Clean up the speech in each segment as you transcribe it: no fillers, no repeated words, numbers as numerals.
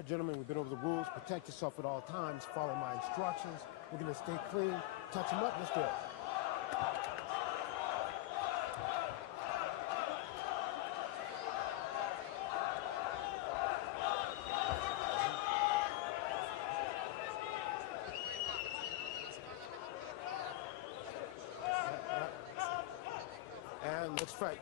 right, gentlemen, we've been over the rules. Protect yourself at all times. Follow my instructions. We're going to stay clean. Touch him up. Let's do it. And let's fight.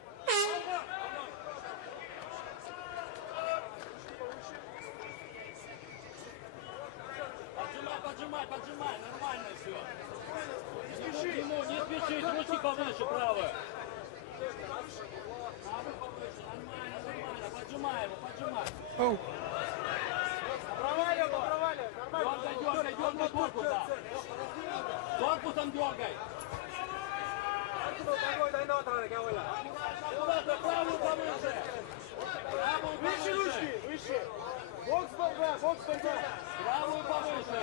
Поджимай, нормально все. Не спеши, ручки повыше, правая. Нормально, поджимай его, поджимай. Проваливай, нормально. Дергай корпусом. Корпусом дергай. Правую повыше. Выше ручки, выше. Бокс борьба. Правую повыше.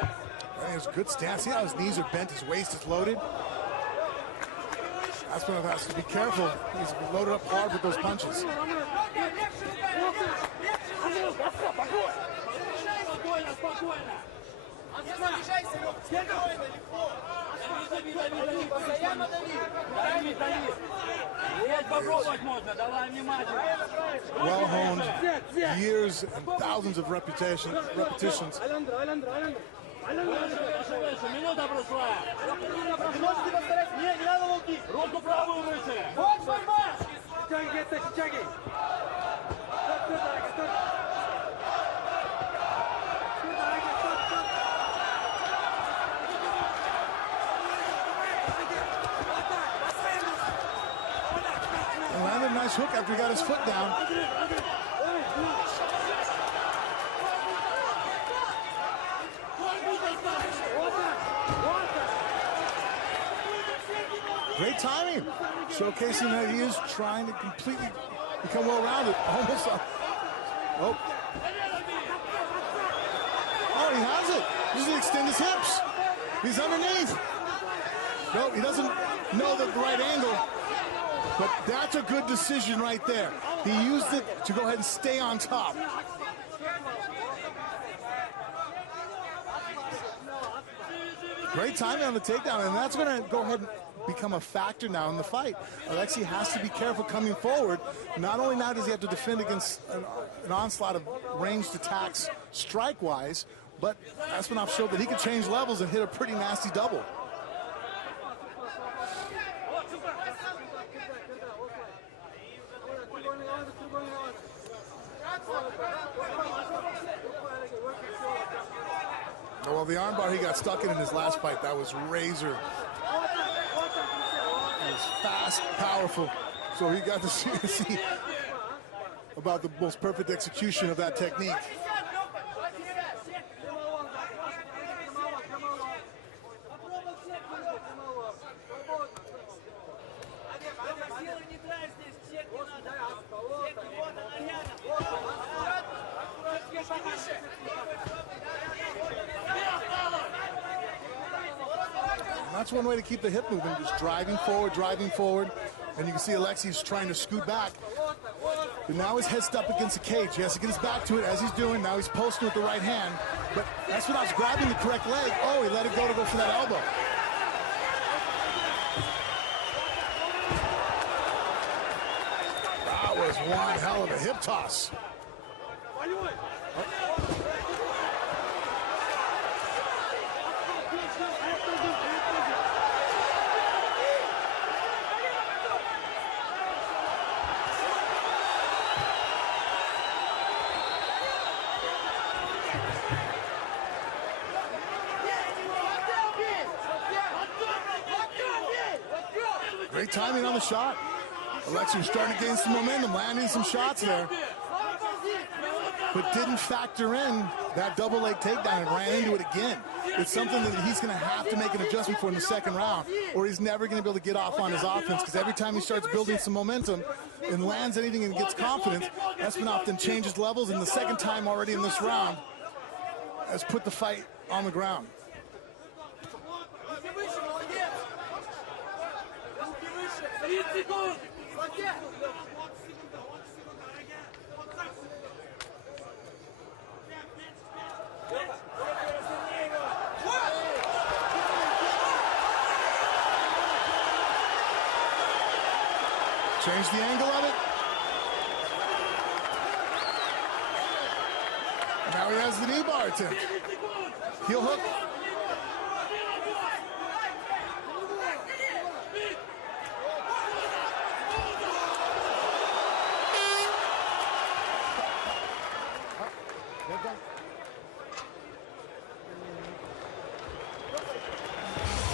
It's a good stance. See how his knees are bent, his waist is loaded? Оспанов has to be careful. He's loaded up hard with those punches. Well honed, years and thousands of repetitions. Минута прошла. Руку правую выше. Landed a nice hook after he got his foot down. Great timing, showcasing that he is trying to completely become well-rounded. Almost. Oh, he has it. He's going to extend his hips. He's underneath. No, he doesn't know the right angle, but that's a good decision right there. He used it to go ahead and stay on top. Great timing on the takedown, and that's going to go ahead and become a factor now in the fight. Alexei has to be careful coming forward. Not only now does he have to defend against an onslaught of ranged attacks strike-wise, but Оспанов showed that he could change levels and hit a pretty nasty double. Well, the armbar he got stuck in his last fight, that was razor. It was fast, powerful. So he got to see about the most perfect execution of that technique. That's one way to keep the hip moving, just driving forward. And you can see Alexei's trying to scoot back. But now his head's up against the cage. He has to get his back to it as he's doing. Now he's posting with the right hand. But that's when I was grabbing the correct leg. Oh, he let it go to go for that elbow. That was one hell of a hip toss. Great timing on the shot. Alexei was starting to gain some momentum, landing some shots there. But didn't factor in that double leg takedown and ran into it again. It's something that he's going to have to make an adjustment for in the second round, or he's never going to be able to get off on his offense, because every time he starts building some momentum and lands anything and gets confidence, Оспанов then changes levels, and the second time already in this round has put the fight on the ground. Change the angle of it. And now he has the knee bar attempt. Heel hook.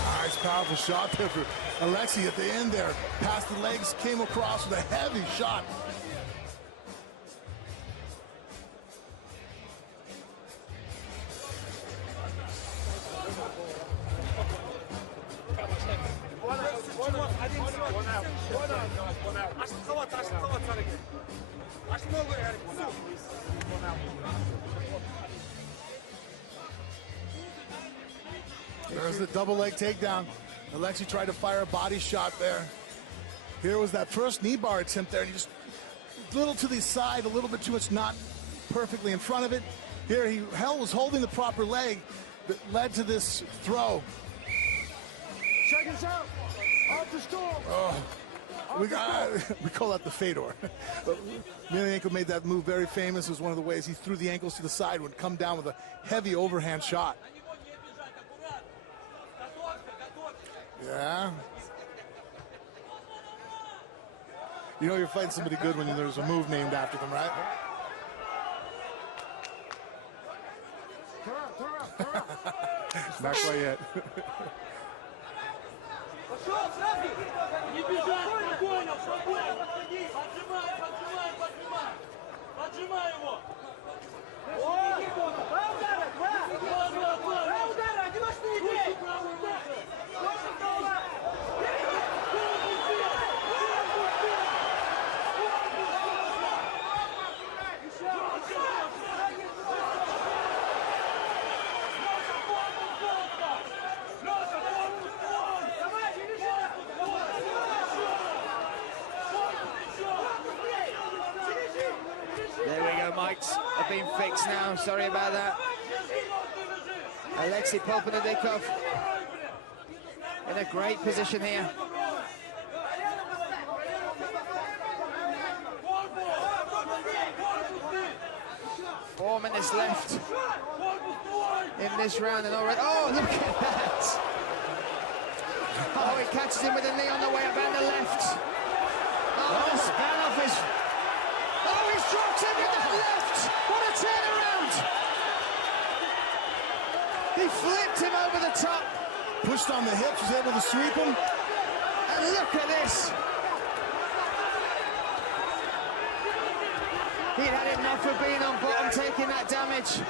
Nice, powerful shot there for Alexei at the end there. Past the legs, came across with a heavy shot. There's the double leg takedown. Alexei tried to fire a body shot there. Here was that first knee bar attempt there, and he just a little to the side, a little bit too much, not perfectly in front of it. Here he was holding the proper leg that led to this throw. Seconds out. Off the storm. Oh, we call that the Fedor. Emelianenko made that move very famous. It was one of the ways he threw the ankles to the side, would come down with a heavy overhand shot. Yeah. You know you're fighting somebody good when there's a move named after them, right? Not quite yet. Не бежать, спокойно, спокойно. Поджимай, поджимай, поджимай. Поджимай его. There we go, mics have been fixed now. Sorry about that. Alexei Polpudnikov in a great position here. 4 minutes left in this round, and already, oh, look at that! Oh, he catches him with a knee on the way up and the left. Oh, Оспанов is, oh, he's dropped him with that left! What a turnaround! He flipped him over the top. Pushed on the hips, was able to sweep him. And look at this. He'd had enough of being on bottom, taking that damage.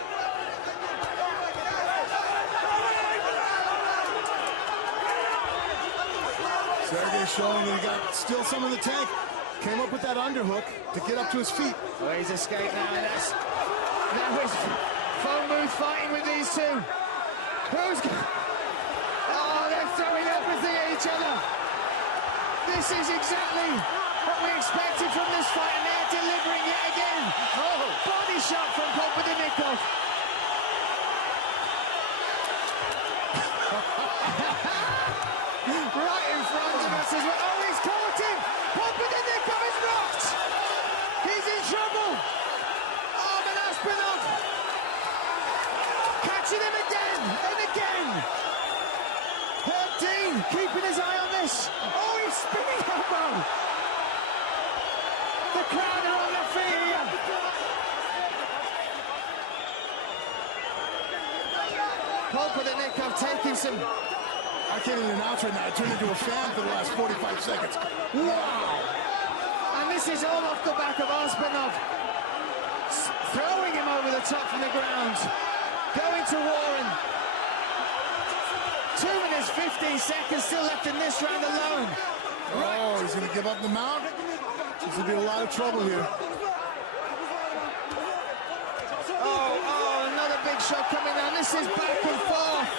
Sergey showing that he got still some in the tank. Came up with that underhook to get up to his feet. Well, he's escaped now, and that's now his phone booth fighting with these two. Who's oh, they're throwing everything at each other. This is exactly what we expected from this fight, and they're delivering yet again. Oh, body shot from Polpudnikov. Right in front of us as well. Oh, he's caught him. Polpudnikov is rocked. He's in trouble. Armand Оспанов catching him again and again. Dean keeping his eye on this. Oh, he's spinning elbow. The crowd are on their feet here. Polpudnikov taking some. I can't even announce right now. I turned into a fan for the last 45 seconds. Wow! And this is all off the back of Оспанov. Throwing him over the top from the ground. Going to Warren. 2 minutes, 15 seconds still left in this round alone. Oh, he's going to give up the mount. There's going to be a lot of trouble here. Oh, another big shot coming down. This is back and forth.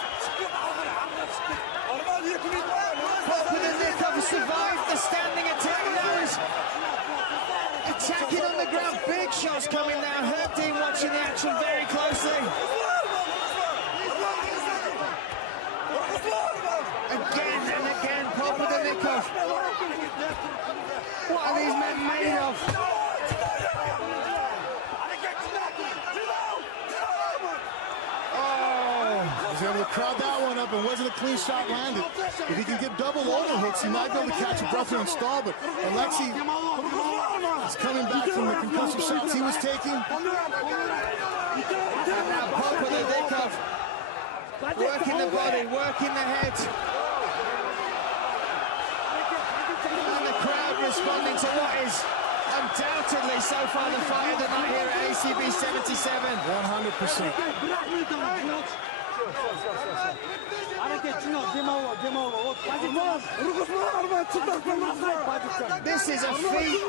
Polpudnikov survived the standing attack. Now is attacking on the ground. Big shots coming down. Dean watching the action very closely. Again and again, Polpudnikov. What are these men made of? He was able to crowd that one up and wasn't a clean shot landed. If he can get double overhooks, he might be able to catch a breath here and stall, but Alexei is coming back from the concussive shots he was taking. And now Polpudnikov working the body, working the head. And the crowd responding to what is undoubtedly so far the fight of the night here at ACB 77. 100%. This is a feat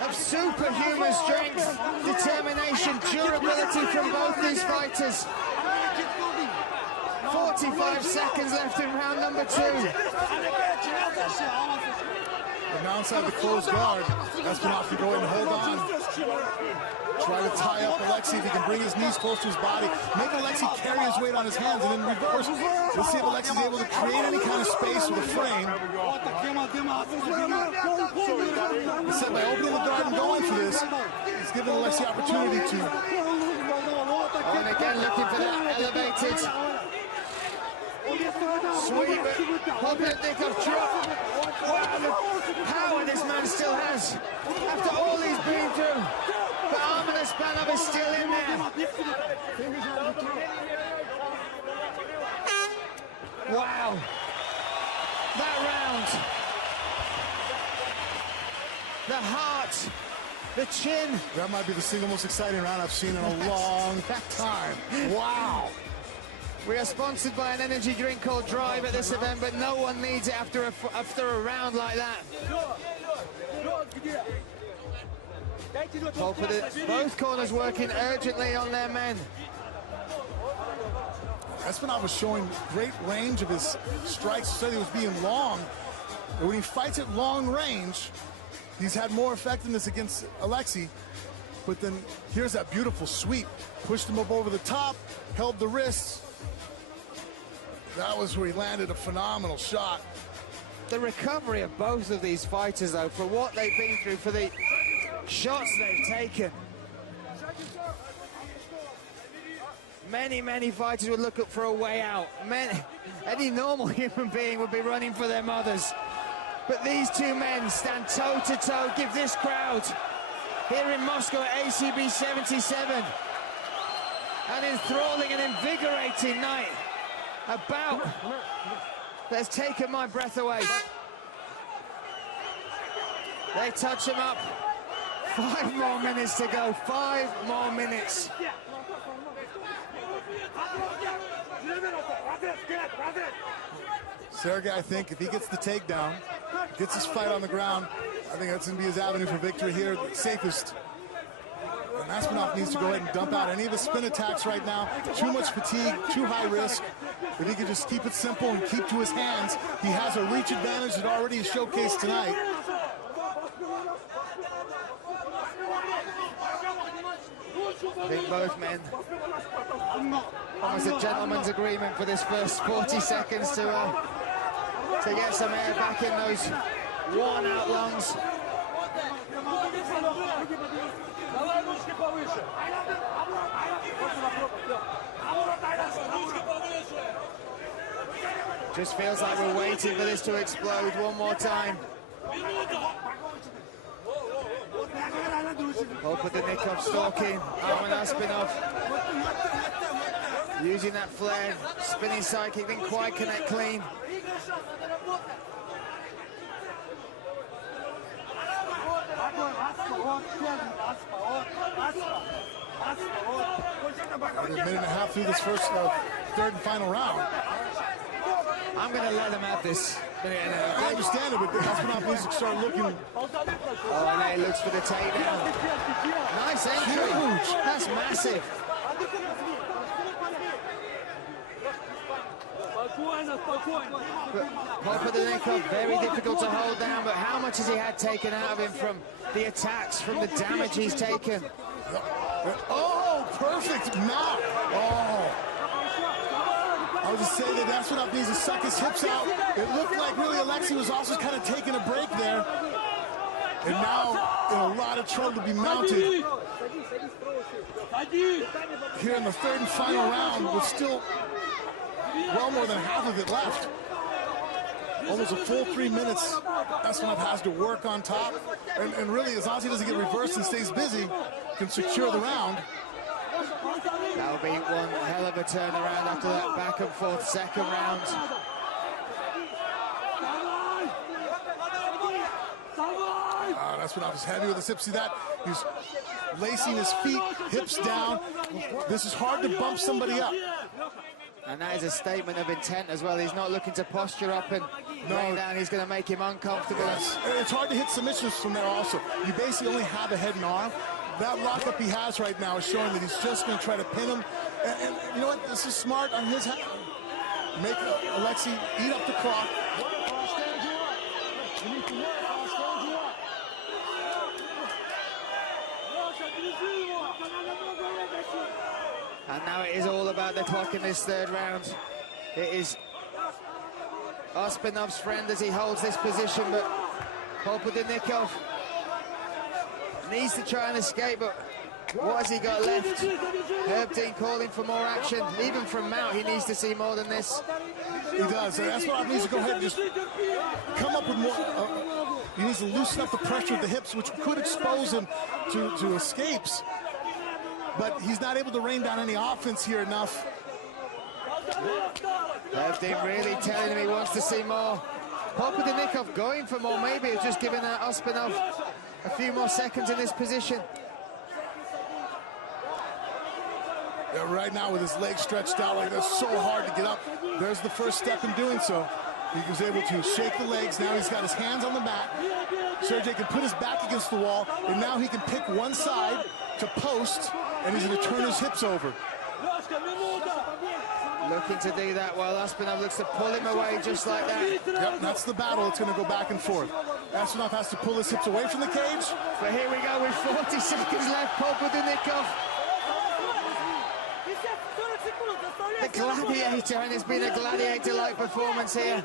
of superhuman strength, determination, durability from both these fighters. 45 seconds left in round number 2. But now inside the closed guard, Оспанов can go in and hold on. Try to tie up Alexei if he can bring his knees close to his body. Make Alexei carry his weight on his hands and then reverse. Let's see if Alexei is able to create any kind of space with a frame. He said by opening the guard and going for this, he's giving Alexei opportunity to. Oh, and again looking for that elevated sweep. Polpudnikov drop. Wow, the power this man still has after all he's been through. But Armand Оспанов is still in there. Wow. That round. The heart. The chin. That might be the single most exciting round I've seen in a long time. Wow. We are sponsored by an energy drink called Drive at this event, but no one needs it after a round like that. Both corners working urgently on their men. Оспанов was showing great range of his strikes. Said he was being long. But when he fights at long range, he's had more effectiveness against Alexei. But then here's that beautiful sweep. Pushed him up over the top, held the wrists. That was where he landed a phenomenal shot. The recovery of both of these fighters, though, for what they've been through, for the shots they've taken. Many fighters would look up for a way out. Any normal human being would be running for their mothers. But these two men stand toe-to-toe, give this crowd here in Moscow at ACB 77 an enthralling and invigorating night. A bout that's taken my breath away. They touch him up. 5 more minutes to go. 5 more minutes. Sergey, I think if he gets the takedown, gets his fight on the ground, I think that's going to be his avenue for victory here, the safest. And Оспанов needs to go ahead and dump out any of his spin attacks right now. Too much fatigue, too high risk. If he could just keep it simple and keep to his hands, he has a reach advantage that already is showcased tonight. I think both men, almost a gentleman's agreement for this first 40 seconds to get some air back in those worn-out lungs. Just feels like we're waiting for this to explode one more time. Polpudnikov stalking Armand Оспанов. Using that flare, spinning sidekick, didn't quite connect clean. A minute and a half through this first, third and final round. I'm going to let them have this. I understand it, but Оспанov needs to start looking. Oh, and there he looks for the takedown. Nice entry. Huge. That's massive. Polpudnikov, very difficult to hold down, but how much has he had taken out of him from the attacks, from the damage he's taken? Oh, perfect mount. Oh. I was just saying that Оспанov needs to suck his hips out. It looked like really Alexei was also kind of taking a break there. And now in a lot of trouble to be mounted here in the third and final round with still well more than half of it left. Almost a full 3 minutes. Оспанов has to work on top. And really, as long as he doesn't get reversed and stays busy, can secure the round. That'll be one hell of a turnaround after that back and forth second round. Оспанov is heavy with his hips. See that? He's lacing his feet, hips down. This is hard to bump somebody up. And that is a statement of intent as well. He's not looking to posture up and lay down. He's going to make him uncomfortable. It's hard to hit submissions from there also. You basically only have a head and arm. That lockup he has right now is showing that he's just going to try to pin him. And you know what? This is smart on his hand. Make Alexei eat up the clock. And now it is all about the clock in this third round. It is Ospanov's friend as he holds this position, but Polpudnikov needs to try and escape, but what has he got left? Herb Dean calling for more action. Even from Mount, he needs to see more than this. He does. Оспанов needs to go ahead and just come up with more. He needs to loosen up the pressure of the hips, which could expose him to escapes. But he's not able to rain down any offense here enough. Herb Dean really telling him he wants to see more. Polpudnikov going for more, maybe just giving Оспанов a few more seconds in this position. Yeah, right now with his legs stretched out like that's so hard to get up. There's the first step in doing so. He was able to shake the legs. Now he's got his hands on the mat. Sergey can put his back against the wall, and now he can pick one side to post, and he's going to turn his hips over. Looking to do that while Оспанов looks to pull him away just like that. Yep, that's the battle. It's going to go back and forth. Оспанov has to pull his hips away from the cage. But here we go with 40 seconds left. Polpudnikov, the gladiator, and it's been a gladiator-like performance here.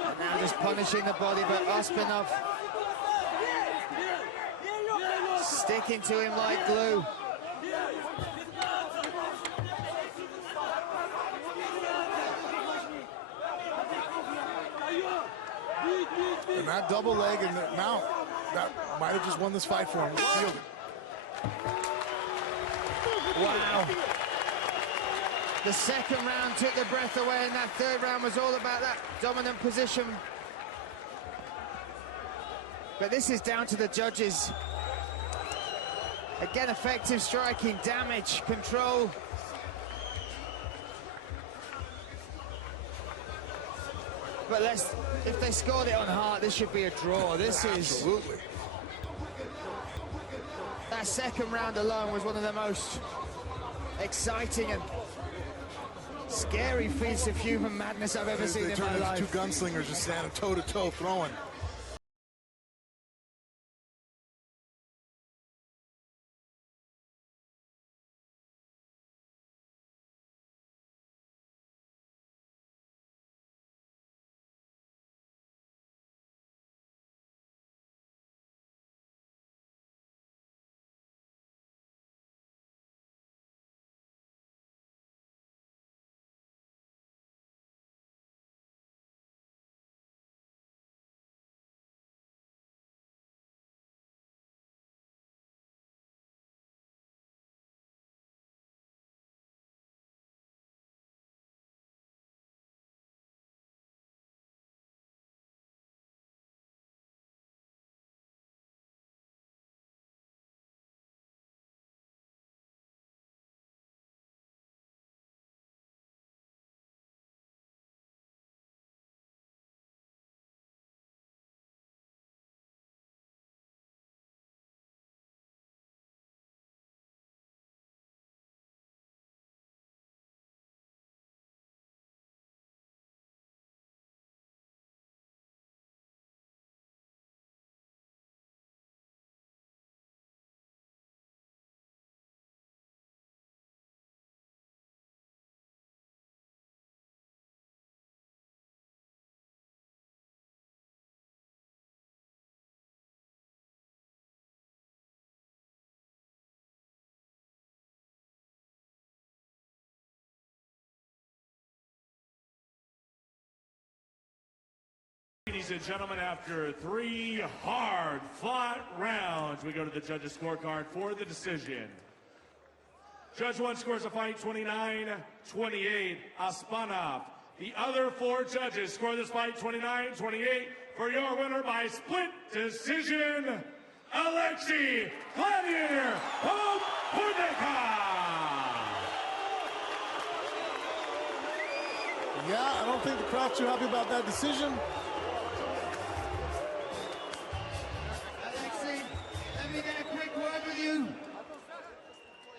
And now just punishing the body, but Оспанov sticking to him like glue. And that double leg and the mount, that might have just won this fight for him. Sealed it. Wow. The second round took the breath away, and that third round was all about that dominant position. But this is down to the judges. Again, effective striking, damage, control. But if they scored it on heart, this should be a draw. This is... Absolutely. That second round alone was one of the most exciting and scary feats of human madness I've ever seen in my life. Two gunslingers just standing toe-to-toe throwing. ladies and gentlemen, after 3 hard-fought rounds, we go to the judges' scorecard for the decision. Judge 1 scores the fight 29-28, Оспанов. The other 4 judges score this fight 29-28 for your winner by split decision, Alexei Polpudnikov. Yeah, I don't think the crowd's too happy about that decision. Alexei, let me get a quick word with you.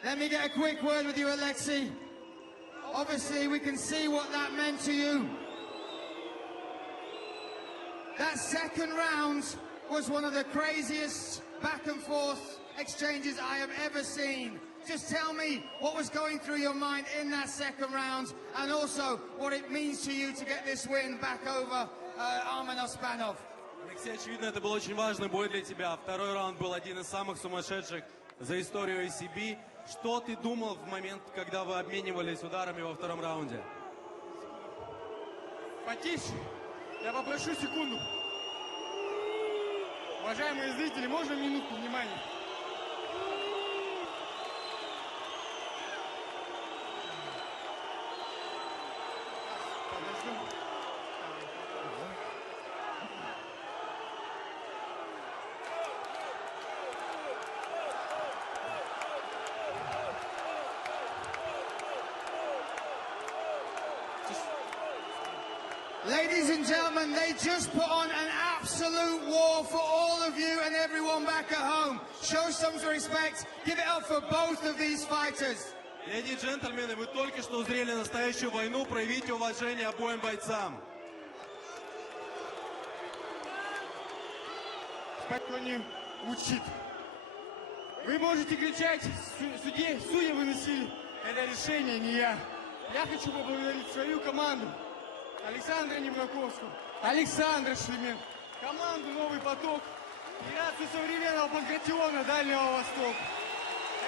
Let me get a quick word with you, Alexei. Obviously, we can see what that meant to you. That second round was one of the craziest back and forth exchanges I have ever seen. Just tell me what was going through your mind in that second round, and also what it means to you to get this win back over Armан Оспанов. Алексей, очевидно, это был очень важный бой для тебя. Второй раунд был один из самых сумасшедших за историю ACB. Что ты думал в момент, когда вы обменивались ударами во втором раунде? Потише. Я попрошу секунду. Уважаемые зрители, можно минутку внимания? Ladies and gentlemen, they just put on an absolute war for all of you and everyone back at home. Show some respect. Give it up for both of these fighters. Леди и джентльмены, вы только что узрели настоящую войну. Проявите уважение обоим бойцам. Кто не учит. Вы можете кричать, судьи выносили это решение, не я. Я хочу поблагодарить свою команду. Александра Невнаковского, Александра Шлеменко, команду «Новый поток», Федерацию современного панкратиона Дальнего Востока.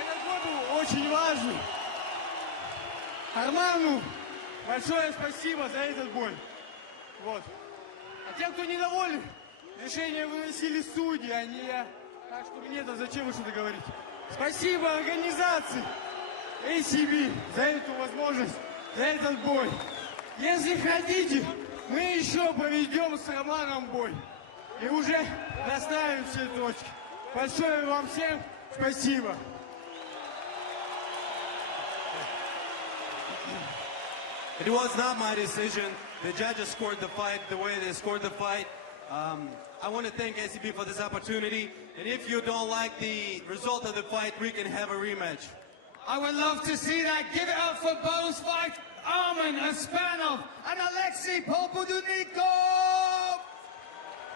Этот бой был очень важный. Арману большое спасибо за этот бой. Вот. А тем, кто недоволен, решение выносили судьи, а не я. Так что мне-то зачем вы что-то говорите? Спасибо организации ACB за эту возможность, за этот бой. Если хотите, мы еще проведем с Романом бой. И уже расставим все точки. Большое вам всем спасибо. It was not my decision. The judges scored the fight the way they scored the fight. I want to thank ACB for this opportunity. And if you don't like the result of the fight, we can have a rematch. I would love to see that. Give it up for both fights. Armán Оспанов and Alexei Polpudnikov.